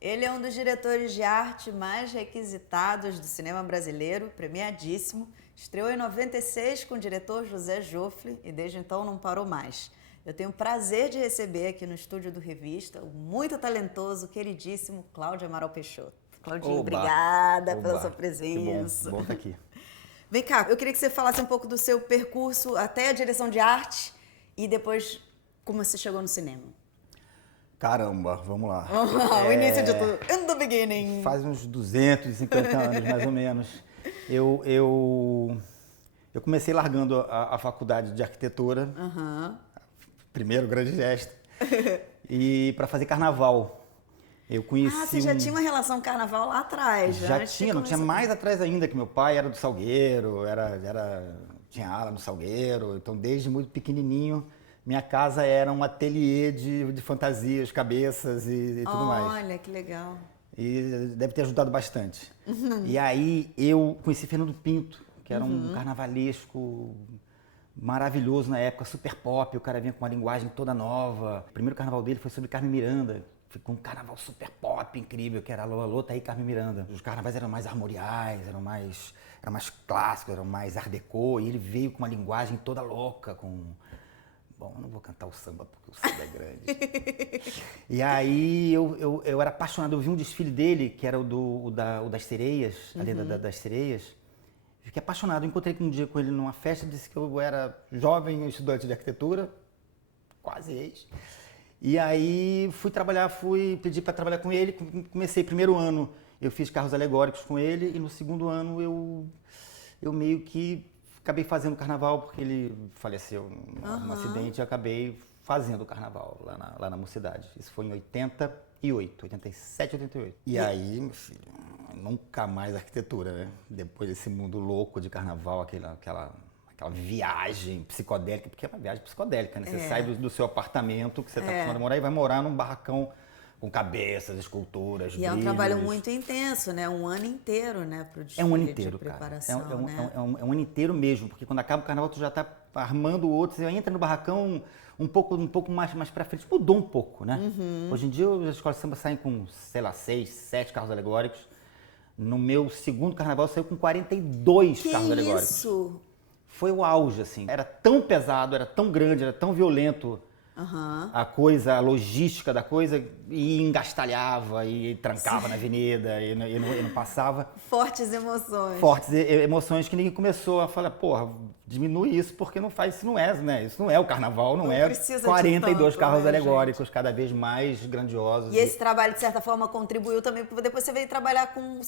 Ele é um dos diretores de arte mais requisitados do cinema brasileiro, premiadíssimo. Estreou em 96 com o diretor José Joffre e desde então não parou mais. Eu tenho o prazer de receber aqui no estúdio do Revista o muito talentoso, queridíssimo Cláudio Amaral Peixoto. Claudinho, obrigada pela sua presença. Que bom estar aqui. Vem cá, eu queria que você falasse um pouco do seu percurso até a direção de arte e depois como você chegou no cinema. Caramba, vamos lá. O início de tudo, in the beginning. Faz uns 250 anos, mais ou menos. Eu comecei largando a faculdade de arquitetura, primeiro grande gesto, e para fazer carnaval. Eu conheci você já tinha uma relação com carnaval lá atrás? Já tinha, não tinha mais atrás ainda, que meu pai era do Salgueiro, tinha ala no Salgueiro, então desde muito pequenininho minha casa era um ateliê de fantasias, cabeças e tudo mais. Olha, que legal. E deve ter ajudado bastante. E aí eu conheci Fernando Pinto, que era um carnavalesco maravilhoso na época, super pop, o cara vinha com uma linguagem toda nova. O primeiro carnaval dele foi sobre Carmen Miranda, ficou um carnaval super pop, incrível, que era Alô, Alô, tá aí Carmen Miranda. Os carnavais eram mais armoriais, eram mais clássicos, eram mais art déco, e ele veio com uma linguagem toda louca, Bom, eu não vou cantar o samba porque o samba é grande. E aí eu era apaixonado, eu vi um desfile dele, que era o das sereias, ali das sereias. Fiquei apaixonado, eu encontrei um dia com ele numa festa, disse que eu era jovem estudante de arquitetura, quase ex. E aí pedi para trabalhar com ele, comecei primeiro ano, eu fiz carros alegóricos com ele, e no segundo ano eu meio que acabei fazendo carnaval, porque ele faleceu num acidente, e acabei fazendo o carnaval lá na Mocidade. Isso foi em 87, 88. E aí, meu filho, nunca mais arquitetura, né? Depois desse mundo louco de carnaval, aquela viagem psicodélica, porque é uma viagem psicodélica, né? Você sai do seu apartamento, que você está acostumado a morar, e vai morar num barracão com cabeças, esculturas, E é um trabalho muito intenso, né? Um ano inteiro, né? Pro desfile, é um ano inteiro, de preparação, cara. né? É um ano inteiro mesmo, porque quando acaba o carnaval tu já tá armando o outro, você entra no barracão um pouco mais pra frente. Mudou um pouco, né? Hoje em dia as escolas de samba saem com, sei lá, 6, 7 carros alegóricos. No meu segundo carnaval saiu com 42 carros alegóricos. Isso? Foi o auge, assim. Era tão pesado, era tão grande, era tão violento. A logística da coisa, e engastalhava, e trancava na avenida, e não passava. Fortes emoções. Fortes emoções que ninguém começou a falar, porra, diminui isso, porque isso não é, né? Isso não é o carnaval, não é 42 carros alegóricos, cada vez mais grandiosos. E esse trabalho, de certa forma, contribuiu também, porque depois você veio trabalhar com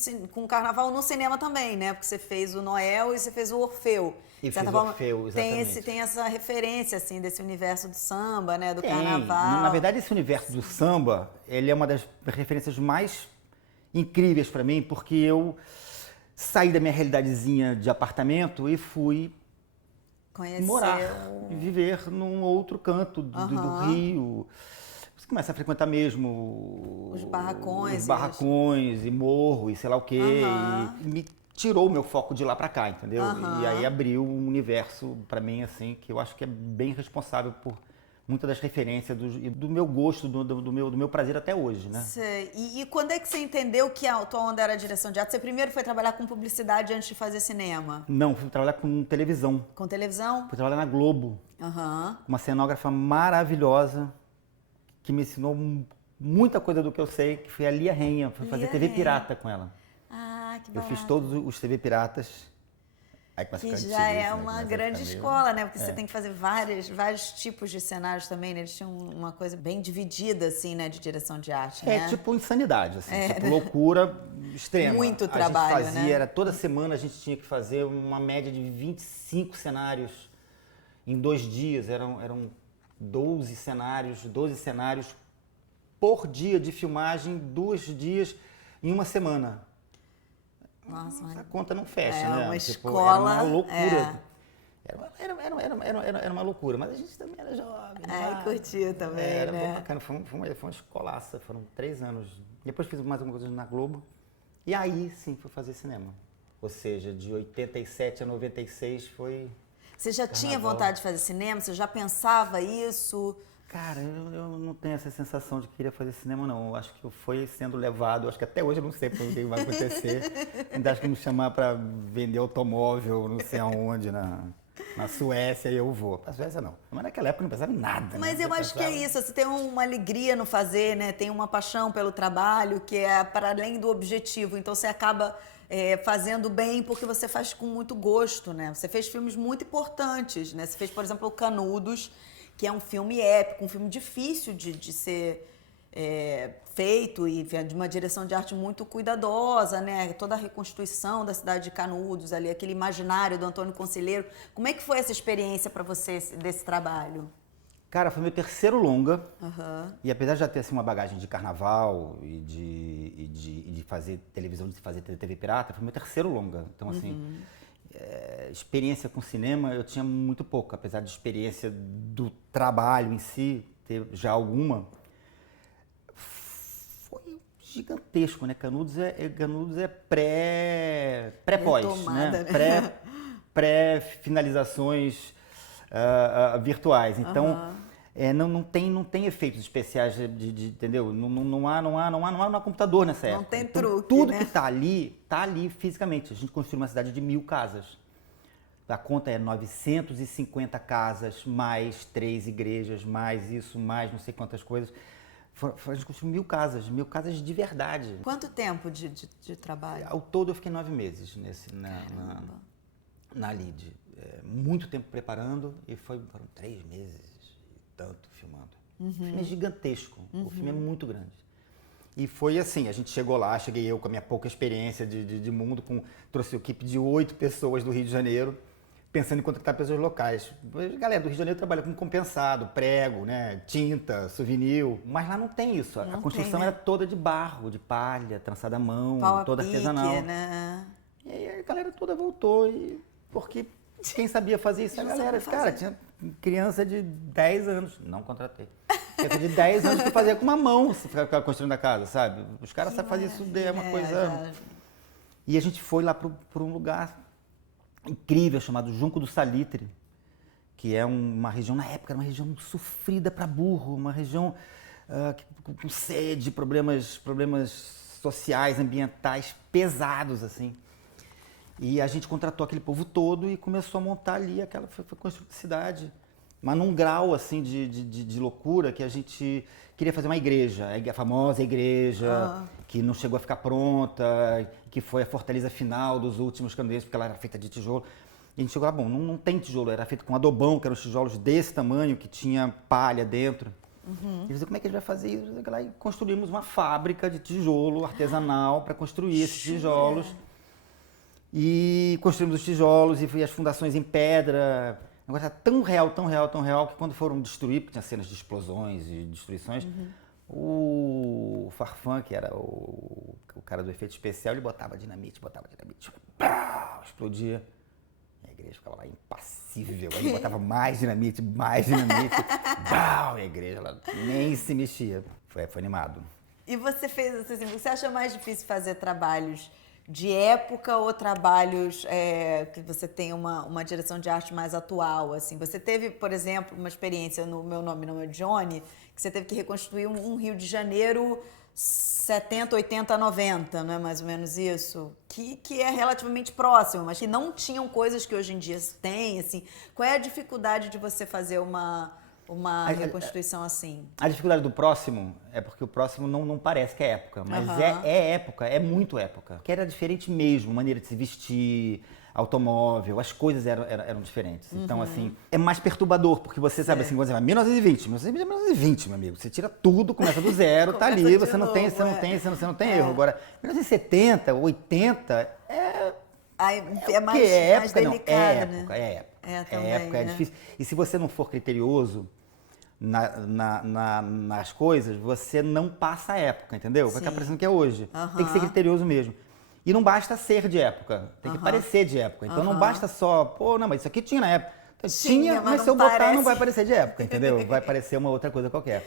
o carnaval no cinema também, né? Porque você fez o Noel e você fez o Orfeu. E fiz o Orfeu, exatamente. Tem essa referência, assim, desse universo do samba, né? Do carnaval. Na verdade, esse universo do samba, ele é uma das referências mais incríveis para mim, porque eu saí da minha realidadezinha de apartamento e fui morar e viver num outro canto do Rio. Você começa a frequentar mesmo os barracões e morro e sei lá o quê. E me tirou o meu foco de lá pra cá, entendeu? E aí abriu um universo pra mim, assim, que eu acho que é bem responsável por muitas das referências do meu gosto, do meu prazer até hoje, né? Sei. E quando é que você entendeu que a tua onda era a direção de arte? Você primeiro foi trabalhar com publicidade antes de fazer cinema? Não, fui trabalhar com televisão. Com televisão? Fui trabalhar na Globo. Uma cenógrafa maravilhosa, que me ensinou muita coisa do que eu sei, que foi a Lia Renha. Fui fazer TV Pirata com ela. Que eu fiz todos os TV Piratas. Aí que já é uma grande escola, né? Porque você tem que fazer vários tipos de cenários também, né? Eles tinham uma coisa bem dividida, assim, né? De direção de arte, né? É tipo insanidade, assim, tipo loucura extrema. Muito trabalho, a gente fazia, né? Toda semana a gente tinha que fazer uma média de 25 cenários em 2 dias. Eram 12 cenários por dia de filmagem, 2 dias em uma semana. Nossa, a conta não fecha, né? Uma escola. Era uma loucura. Era uma loucura, mas a gente também era jovem. Curtia também, era né? Bom, bacana, foi uma escolaça, foram 3 anos. Depois fiz mais alguma coisa na Globo. E aí, sim, fui fazer cinema. Ou seja, de 87 a 96 foi Você já tinha Carnaval. vontade de fazer cinema? Você já pensava isso? Cara, eu não tenho essa sensação de que queria fazer cinema, não. Eu acho que eu fui sendo levado, eu acho que até hoje eu não sei por que vai acontecer. Ainda acho que me chamar para vender automóvel, não sei aonde, na Suécia, e eu vou. Na Suécia não. Mas naquela época eu não pensava em nada. Mas né? eu acho que é isso, você tem uma alegria no fazer, né? Tem uma paixão pelo trabalho que é para além do objetivo. Então você acaba fazendo bem porque você faz com muito gosto, né? Você fez filmes muito importantes, né? Você fez, por exemplo, o Canudos, que é um filme épico, um filme difícil de ser feito e de uma direção de arte muito cuidadosa, né? Toda a reconstituição da cidade de Canudos, ali, aquele imaginário do Antônio Conselheiro. Como é que foi essa experiência para você desse trabalho? Cara, foi meu terceiro longa. Uhum. E apesar de já ter assim, uma bagagem de carnaval e de fazer televisão, de fazer TV pirata, foi meu terceiro longa. Então, assim, experiência com cinema eu tinha muito pouco, apesar de experiência do trabalho em si, ter já alguma. Foi gigantesco, né? Canudos é pré-pós, Retomada, né? Pré-finalizações virtuais. Então, não tem efeitos especiais entendeu? Não há no computador nessa época. Não tem então, truque, tudo né? que tá ali fisicamente. A gente construiu uma cidade de 1000 casas. A conta é 950 casas, mais 3 igrejas, mais isso, mais não sei quantas coisas. A gente construiu 1000 casas de verdade. Quanto tempo de trabalho? Ao todo eu fiquei 9 meses na LID. Muito tempo preparando e foram 3 meses e tanto filmando. O filme é gigantesco, o filme é muito grande. E foi assim, a gente chegou lá, cheguei eu com a minha pouca experiência de mundo, trouxe uma equipe de 8 pessoas do Rio de Janeiro, pensando em contratar pessoas locais. A galera do Rio de Janeiro trabalha com compensado, prego, né, tinta, souvenir, mas lá não tem isso. A construção era toda de barro, de palha, trançada à mão, Pau a toda pique, artesanal. né? E aí a galera toda voltou, porque quem sabia fazer isso? A galera, cara, tinha criança de 10 anos, não contratei. Criança de 10 anos que fazia com uma mão, se ficava construindo a casa, sabe? Os caras sabem fazer isso, é uma coisa... E a gente foi lá para um lugar incrível chamado Junco do Salitre, que é uma região, na época, era uma região sofrida para burro, uma região com sede, problemas sociais, ambientais pesados, assim. E a gente contratou aquele povo todo e começou a montar ali, foi construída a cidade. Mas num grau, assim, de loucura, que a gente queria fazer uma igreja, a famosa igreja, que não chegou a ficar pronta, que foi a fortaleza final dos últimos candeiros, porque ela era feita de tijolo. E a gente chegou lá, bom, não tem tijolo, era feito com adobão, que eram os tijolos desse tamanho, que tinha palha dentro. E eu como é que a gente vai fazer isso? E construímos uma fábrica de tijolo artesanal para construir esses tijolos. E construímos os tijolos e as fundações em pedra. O negócio era tão real, que quando foram destruir, porque tinha cenas de explosões e destruições, o Farfã, que era o cara do efeito especial, ele botava dinamite, pá, explodia. E a igreja ficava lá impassível, aí ele botava mais dinamite, pá, e a igreja ela nem se mexia. Foi animado. E você fez assim, você acha mais difícil fazer trabalhos de época ou trabalhos que você tem uma direção de arte mais atual, assim? Você teve, por exemplo, uma experiência no Meu Nome Não é Johnny, que você teve que reconstruir um Rio de Janeiro 70, 80, 90, não é mais ou menos isso? Que é relativamente próximo, mas que não tinham coisas que hoje em dia tem, assim. Qual é a dificuldade de você fazer uma reconstituição assim? A dificuldade do próximo é porque o próximo não parece que é época, mas é época, é muito época. Que era diferente mesmo, maneira de se vestir, automóvel, as coisas eram diferentes. Então, assim, é mais perturbador, porque você sabe assim, quando você vai 1920, meu amigo, você tira tudo, começa do zero, tá ali, você não tem erro. Agora, 1970, 80, é mais delicado, né? Também, é difícil. E se você não for criterioso nas coisas, você não passa a época, entendeu? Vai ficar parecendo que é hoje. Tem que ser criterioso mesmo. E não basta ser de época, tem que parecer de época. Então não basta só, mas isso aqui tinha na época. Então, tinha, mas se eu botar não vai parecer de época, entendeu? Vai parecer uma outra coisa qualquer.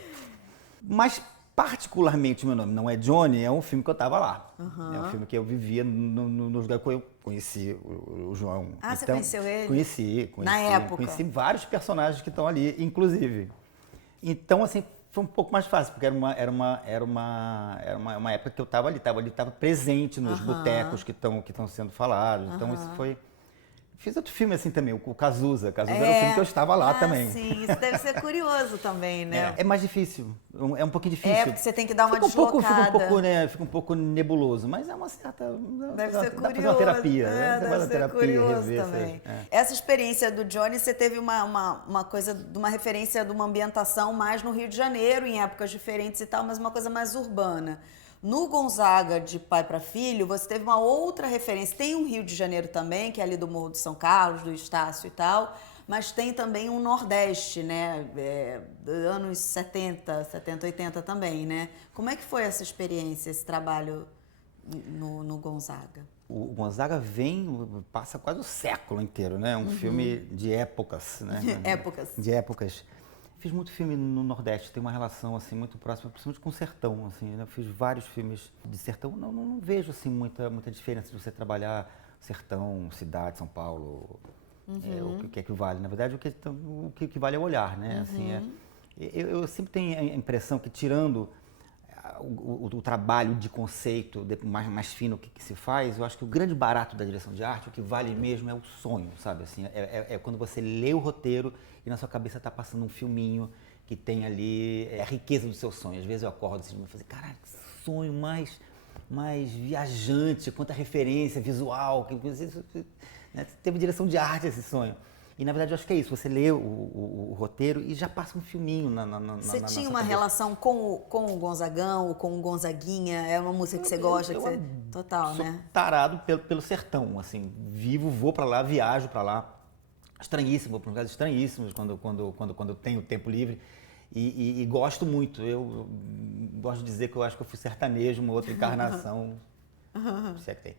Mas particularmente, Meu Nome Não É Johnny é um filme que eu estava lá. É um filme que eu vivia nos lugares que eu conheci o João. Ah, você conheceu ele? Conheci. Na época? Conheci vários personagens que estão ali, inclusive. Então, assim, foi um pouco mais fácil, porque era uma época que eu estava ali, estava presente nos botecos que estão sendo falados. Então, isso foi... Fiz outro filme assim também, o Cazuza. Cazuza era um filme que eu estava lá também. Sim, isso deve ser curioso também, né? É mais difícil, é um pouquinho difícil. É, porque você tem que dar uma deslocada. Fica um pouco nebuloso, mas é uma certa... Deve ser curioso. Dá pra fazer uma terapia, né? Deve ser curioso rever também. Essa experiência do Johnny, você teve uma coisa, de uma referência de uma ambientação mais no Rio de Janeiro, em épocas diferentes e tal, mas uma coisa mais urbana. No Gonzaga, de pai para filho, você teve uma outra referência. Tem um Rio de Janeiro também, que é ali do Morro de São Carlos, do Estácio e tal, mas tem também um Nordeste, né? Anos 70, 80 também, né? Como é que foi essa experiência, esse trabalho no Gonzaga? O Gonzaga passa quase o século inteiro, né? Um filme de épocas, né? Épocas. De épocas. Fiz muito filme no Nordeste, tem uma relação assim muito próxima, principalmente com o sertão, assim, né? Eu fiz vários filmes de sertão, não vejo assim muita diferença de você trabalhar sertão, cidade, São Paulo, o que equivale. Na verdade, o que equivale é o olhar, né? Assim, eu sempre tenho a impressão que, tirando o trabalho de conceito mais fino que se faz, eu acho que o grande barato da direção de arte, o que vale mesmo é o sonho, sabe? Assim, é quando você lê o roteiro e na sua cabeça está passando um filminho que tem ali a riqueza do seu sonho. Às vezes eu acordo assim e falo, caralho, que sonho mais viajante, quanta referência visual, né? Teve direção de arte esse sonho. E na verdade eu acho que é isso, você lê o roteiro e já passa um filminho Você tinha uma relação com o Gonzagão, com o Gonzaguinha? É uma música que você gosta? Total, sou né? Tarado pelo sertão, assim, vou pra lá, viajo pra lá. Estranhíssimo, vou para lugares estranhíssimos quando eu tenho tempo livre e gosto muito. Eu gosto de dizer que eu acho que eu fui sertanejo, uma outra encarnação, se é que tem.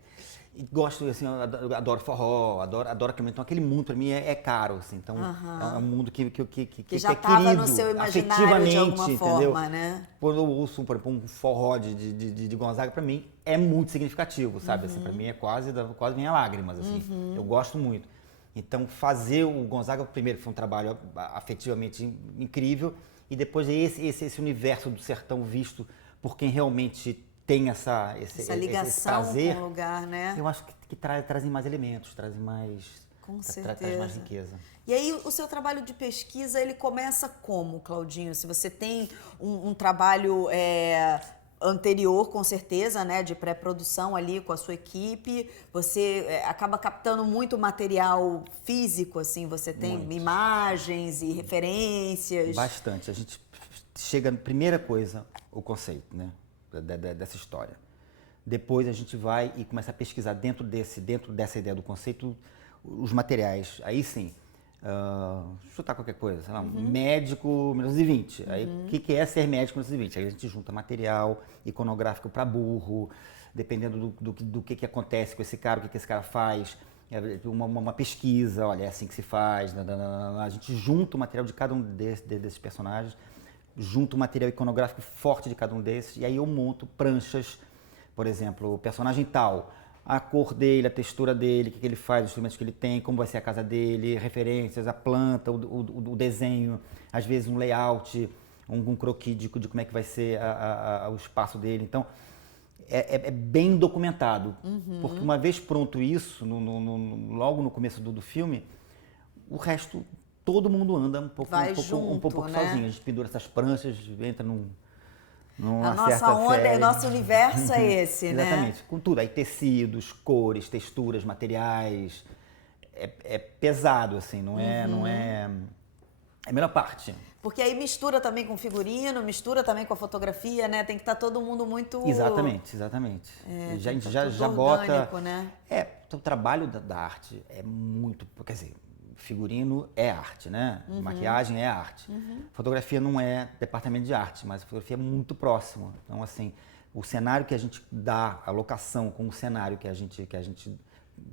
E gosto, assim, eu adoro forró, adoro aquele mundo. Então, aquele mundo pra mim é caro, assim. Então, é um mundo que já é querido, no seu imaginário de alguma entendeu? forma, né? Quando eu ouço, por exemplo, um forró de Gonzaga, pra mim é muito significativo, sabe? Assim, pra mim é quase minha lágrimas, assim. Eu gosto muito. Então, fazer o Gonzaga, primeiro, foi um trabalho afetivamente incrível, e depois esse universo do sertão visto por quem realmente tem essa ligação esse prazer, com o lugar, né? Eu acho que trazem mais elementos, trazem mais... Com certeza. Traz mais riqueza. E aí, o seu trabalho de pesquisa, ele começa como, Claudinho? Se você tem um trabalho anterior, com certeza, né, de pré-produção ali com a sua equipe, você acaba captando muito material físico, assim, você tem imagens e referências? Bastante. A gente chega, primeira coisa, o conceito, né, dessa história. Depois a gente vai e começa a pesquisar dentro dessa ideia do conceito os materiais. Aí sim, chutar qualquer coisa, sei lá, médico 1920. Aí o que é ser médico 1920? Aí a gente junta material iconográfico para burro, dependendo do que acontece com esse cara, o que esse cara faz, uma pesquisa, olha, é assim que se faz, a gente junta o material de cada um desses personagens, junto o material iconográfico forte de cada um desses, e aí eu monto pranchas, por exemplo, o personagem tal, a cor dele, a textura dele, o que ele faz, os instrumentos que ele tem, como vai ser a casa dele, referências, a planta, o desenho, às vezes um layout, um croquis de como é que vai ser o espaço dele. Então, é bem documentado, porque uma vez pronto isso, logo no começo do filme, o resto, todo mundo anda um pouco né? sozinho. A gente pendura essas pranchas, entra a nossa onda, o nosso universo é esse, né? Exatamente, com tudo. Aí tecidos, cores, texturas, materiais. É pesado, assim, não é... É a melhor parte. Porque aí mistura também com figurino, mistura também com a fotografia, né? Tem que estar todo mundo muito... Exatamente. A gente já bota... orgânico, né? O trabalho da arte é muito... Quer dizer, figurino é arte, né? Maquiagem é arte. Fotografia não é departamento de arte, mas a fotografia é muito próxima. Então, assim, o cenário que a gente dá, a locação com o cenário que a gente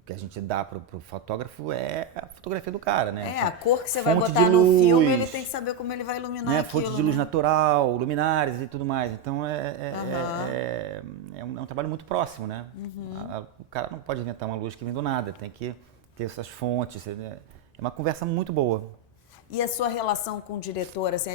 que a gente dá pro fotógrafo é a fotografia do cara, né? A cor que você vai Fonte botar de no luz, filme, ele tem que saber como ele vai iluminar né? aquilo, Fonte de luz né? natural, luminárias e tudo mais. Então é um trabalho muito próximo, né? O cara não pode inventar uma luz que vem do nada, tem que ter essas fontes. É uma conversa muito boa. E a sua relação com o diretor, assim,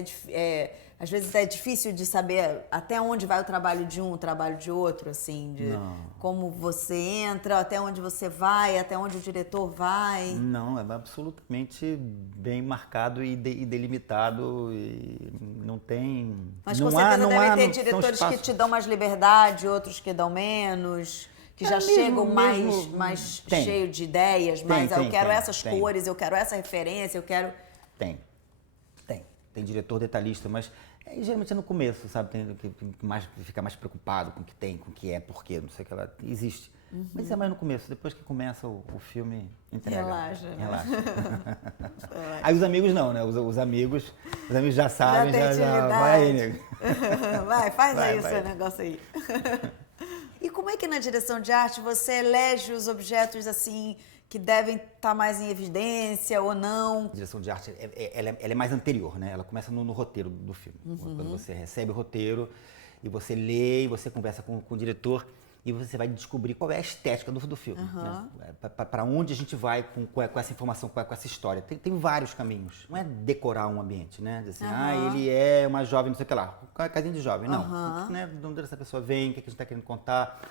às vezes é difícil de saber até onde vai o trabalho de um, o trabalho de outro, assim, de como você entra, até onde você vai, até onde o diretor vai. Não, é absolutamente bem marcado e delimitado e não tem... Mas não com certeza devem ter não diretores espaço. que te dão mais liberdade, outros que dão menos, que já chegam mais cheio de ideias, mas eu quero essas cores, eu quero essa referência, eu quero... Tem diretor detalhista, mas geralmente é no começo, sabe? Tem que ficar mais preocupado com o que tem, com o que é, por quê, não sei o que lá. Existe. Mas é mais no começo, depois que começa o filme, entrega. Relaxa, né? Relaxa. Aí os amigos não, né? Os amigos já sabem, já vai aí, nego. Faz aí o seu negócio aí. E como é que na direção de arte você elege os objetos assim que devem estar mais em evidência ou não? A direção de arte, ela é mais anterior, né? Ela começa no roteiro do filme. Quando você recebe o roteiro e você lê e você conversa com o diretor e você vai descobrir qual é a estética do filme. Né? Para onde a gente vai com essa informação, com essa história. Tem vários caminhos. Não é decorar um ambiente, né? Dizer assim, ele é uma jovem, não sei o que lá. Casinha de jovem. Não. Né? De onde essa pessoa vem, o que a gente está querendo contar.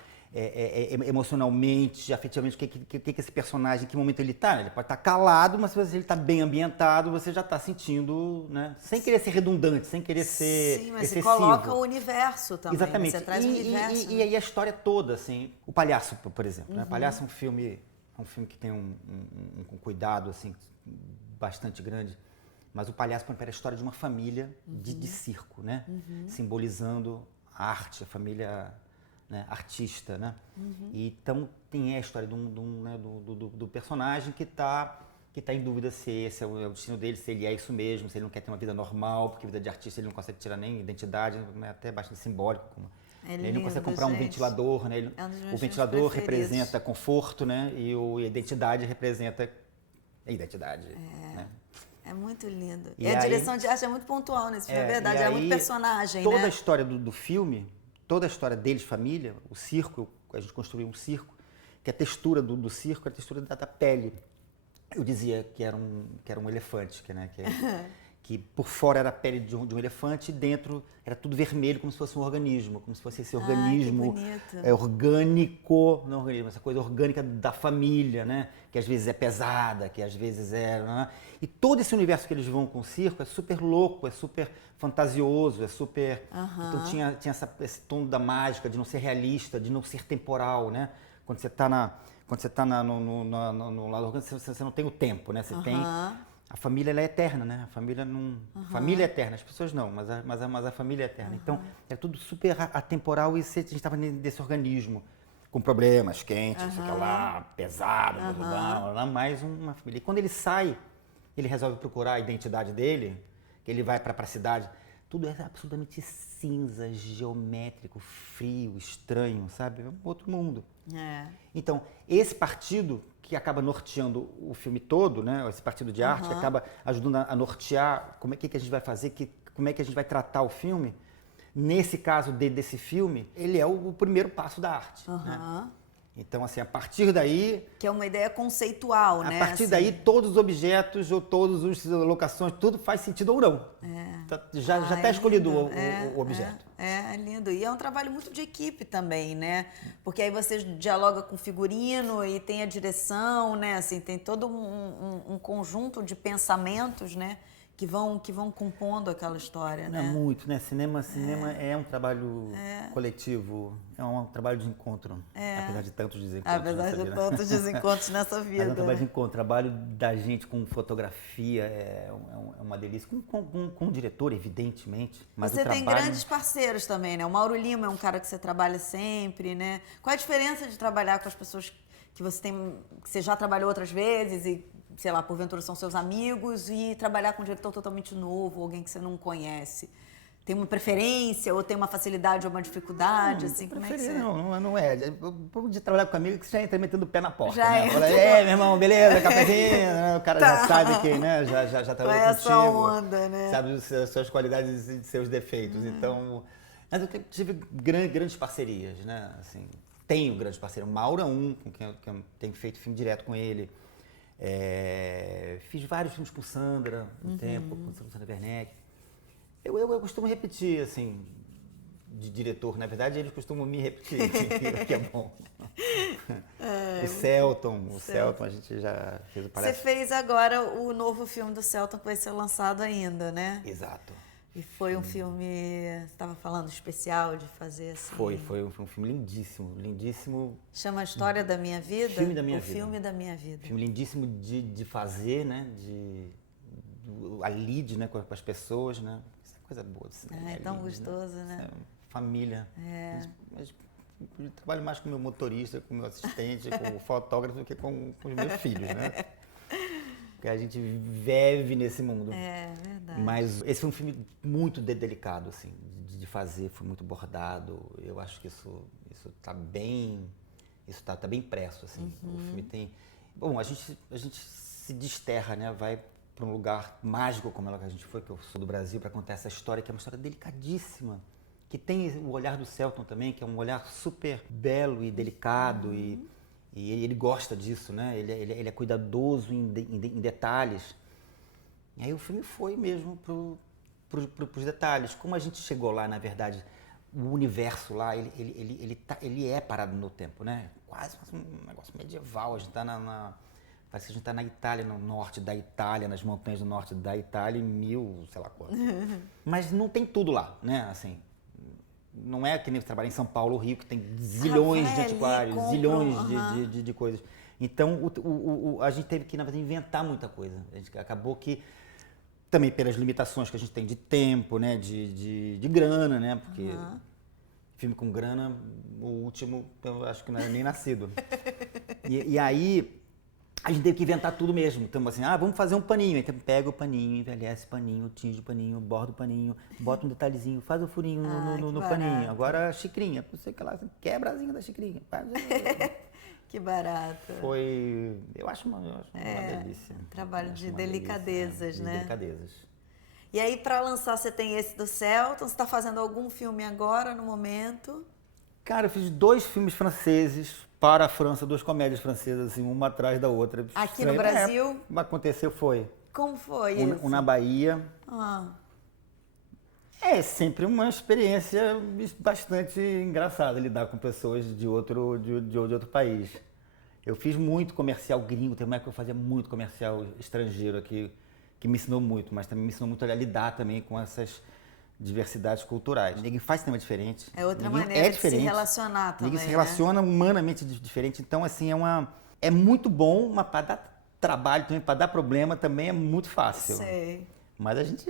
Emocionalmente, afetivamente, o que esse personagem, em que momento ele está. Ele pode estar calado, mas se ele está bem ambientado, você já está sentindo, né? Sem querer ser redundante, sem querer ser Sim, mas excessivo. você coloca o universo também. Exatamente. Você traz o universo. E aí a história toda, assim. O Palhaço, por exemplo. Né? O Palhaço é um filme que tem um cuidado, assim, bastante grande. Mas o Palhaço, por exemplo, é a história de uma família de circo, né? Simbolizando a arte, a família... Né, artista, né? Então tem a história do personagem que tá em dúvida se esse é o destino dele, se ele é isso mesmo, se ele não quer ter uma vida normal, porque vida de artista ele não consegue tirar nem identidade, é até bastante simbólico. Ele não consegue comprar um ventilador, né? O ventilador representa conforto, né? E a identidade representa a identidade. Né? É muito lindo. E a aí, direção de arte é muito pontual nesse filme, é verdade, é muito personagem, toda né? a história do filme, toda a história deles, família, o circo, a gente construiu um circo, que a textura do circo é a textura da pele. Eu dizia que era um elefante, que por fora era a pele de um elefante e dentro era tudo vermelho, como se fosse um organismo, como se fosse esse organismo orgânico, não organismo, essa coisa orgânica da família, né? Que às vezes é pesada, que às vezes é... Né? E todo esse universo que eles vão com o circo é super louco, é super fantasioso, é super... Então tinha esse tom da mágica, de não ser realista, de não ser temporal, né? Quando você está no lado orgânico, você não tem o tempo, né? Você tem... A família ela é eterna, né? A família não... Família é eterna, as pessoas não, mas a família é eterna. Então, é tudo super atemporal e a gente estava desse organismo com problemas, quentes, não sei o que lá, pesado, mais uma família. E quando ele sai, ele resolve procurar a identidade dele, que ele vai para a cidade, tudo é absolutamente cinza, geométrico, frio, estranho, sabe? É um outro mundo. Então, esse partido que acaba norteando o filme todo, né? Esse partido de arte que acaba ajudando a nortear como é que a gente vai fazer, como é que a gente vai tratar o filme. Nesse caso desse filme, ele é o primeiro passo da arte. Né? Então, assim, a partir daí... Que é uma ideia conceitual, né? A partir daí, todos os objetos ou todas as locações, tudo faz sentido ou não. Já está escolhido o objeto. É lindo. E é um trabalho muito de equipe também, né? Porque aí você dialoga com o figurino e tem a direção, né? Assim, tem todo um conjunto de pensamentos, né? Que vão compondo aquela história, né? É muito, né? Cinema é um trabalho coletivo, é um trabalho de encontro, apesar de tantos desencontros. Apesar de tantos desencontros nessa vida. É um trabalho de encontro, o trabalho da gente com fotografia é uma delícia, com o diretor, evidentemente. Mas você tem grandes parceiros também, né? O Mauro Lima é um cara que você trabalha sempre, né? Qual a diferença de trabalhar com as pessoas que você já trabalhou outras vezes e, sei lá, porventura são seus amigos, e trabalhar com um diretor totalmente novo, alguém que você não conhece? Tem uma preferência ou tem uma facilidade ou uma dificuldade, assim, como é que você... Não é. De trabalhar com amigo que você já entra metendo o pé na porta, Já né? entra. Fala, meu irmão, beleza, cafezinho, né? O cara já sabe que, né? Já trabalhou Qual é contigo. essa onda, né? Sabe as suas qualidades e seus defeitos. Então, mas eu tive grandes parcerias, né? Assim, tenho grandes parcerias. O Mauro é um, com quem eu tenho feito filme direto com ele. Fiz vários filmes com Sandra, um tempo, com Sandra Werneck. Eu costumo repetir, assim, de diretor. Na verdade, eles costumam me repetir, que é bom. O Celton, a gente já fez o palestra. Você fez agora o novo filme do Celton que vai ser lançado ainda, né? Exato. E foi um filme, você estava falando, especial de fazer assim... Foi um filme lindíssimo. Chama A História da Minha Vida? Filme da Minha O Vida. Filme da Minha Vida. Filme lindíssimo de fazer, né? A lead, né? Com as pessoas, né? Isso é coisa boa do cinema. É tão lead, gostoso, né? Isso é família. Mas eu trabalho mais com o meu motorista, com o meu assistente, com o fotógrafo, do que com os meus filhos, né? Porque a gente vive nesse mundo. É verdade. Mas esse foi um filme muito delicado, assim, de fazer, foi muito bordado. Eu acho que isso tá bem impresso, assim. O filme tem... Bom, a gente se desterra, né? Vai para um lugar mágico como ela que a gente foi, que eu sou do Brasil, para contar essa história, que é uma história delicadíssima. Que tem o olhar do Celton também, que é um olhar super belo e delicado, e ele gosta disso, né? Ele é cuidadoso em detalhes. E aí o filme foi mesmo pros detalhes. Como a gente chegou lá, na verdade, o universo lá, ele é parado no tempo, né? Quase um negócio medieval. A gente tá parece que a gente está na Itália, no norte da Itália, nas montanhas do norte da Itália, em 1000, sei lá quanto. Mas não tem tudo lá, né? Assim, não é que nem você trabalha em São Paulo, Rio, que tem zilhões de antiquários, zilhões de coisas. Então, a gente teve que, na verdade, inventar muita coisa. A gente acabou que, também pelas limitações que a gente tem de tempo, né? De grana, né? Porque filme com grana, o último, eu acho que não era nem nascido. E aí... a gente teve que inventar tudo mesmo. Então, assim, vamos fazer um paninho. Então, pega o paninho, envelhece o paninho, tinge o paninho, borda o paninho, bota um detalhezinho, faz o furinho no paninho. Agora a xicrinha, não sei o que lá, quebra a asinha da xicrinha. Que barato. Eu acho uma delícia. Trabalho de delicadezas, né? De delicadezas. E aí, para lançar, você tem esse do Celton, você está fazendo algum filme agora, no momento? Cara, eu fiz 2 filmes franceses para a França, 2 comédias francesas, assim, uma atrás da outra. Aqui no Brasil? O que aconteceu foi... Como foi isso? Na Bahia. É sempre uma experiência bastante engraçada lidar com pessoas de outro país. Eu fiz muito comercial gringo, tem uma época que eu fazia muito comercial estrangeiro aqui, que me ensinou muito, mas também me ensinou muito a lidar também com essas diversidades culturais. Ninguém faz cinema diferente. É outra maneira de se relacionar também, Ninguém se relaciona humanamente diferente. Então, assim, é muito bom, mas para dar trabalho também, para dar problema também é muito fácil. Sei. Mas a gente...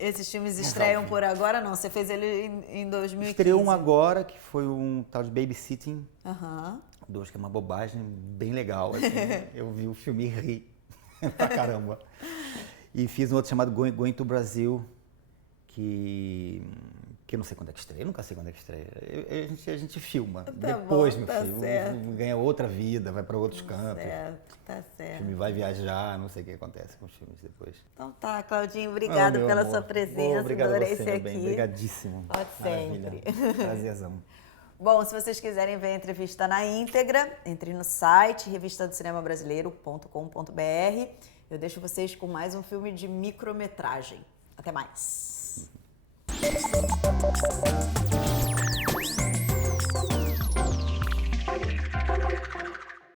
Esses filmes estreiam por agora, não? Você fez ele em 2015. Estreou um agora, que foi um tal de Babysitting. 2, que é uma bobagem bem legal. Assim. Eu vi o filme e ri pra caramba. E fiz um outro chamado Going to Brasil, que eu não sei quando é que estreia, eu nunca sei quando é que estreia. A gente filma, depois, meu filho, ganha outra vida, vai para outros cantos. Tá certo. O filme vai viajar, não sei o que acontece com os filmes depois. Então tá, Claudinho, obrigada pela sua presença, obrigado adorei você, ser aqui. Bem, obrigadíssimo. Pode sempre. Prazerzão. Bom, se vocês quiserem ver a entrevista na íntegra, entre no site revistadocinemabrasileiro.com.br. Eu deixo vocês com mais um filme de micrometragem. Até mais.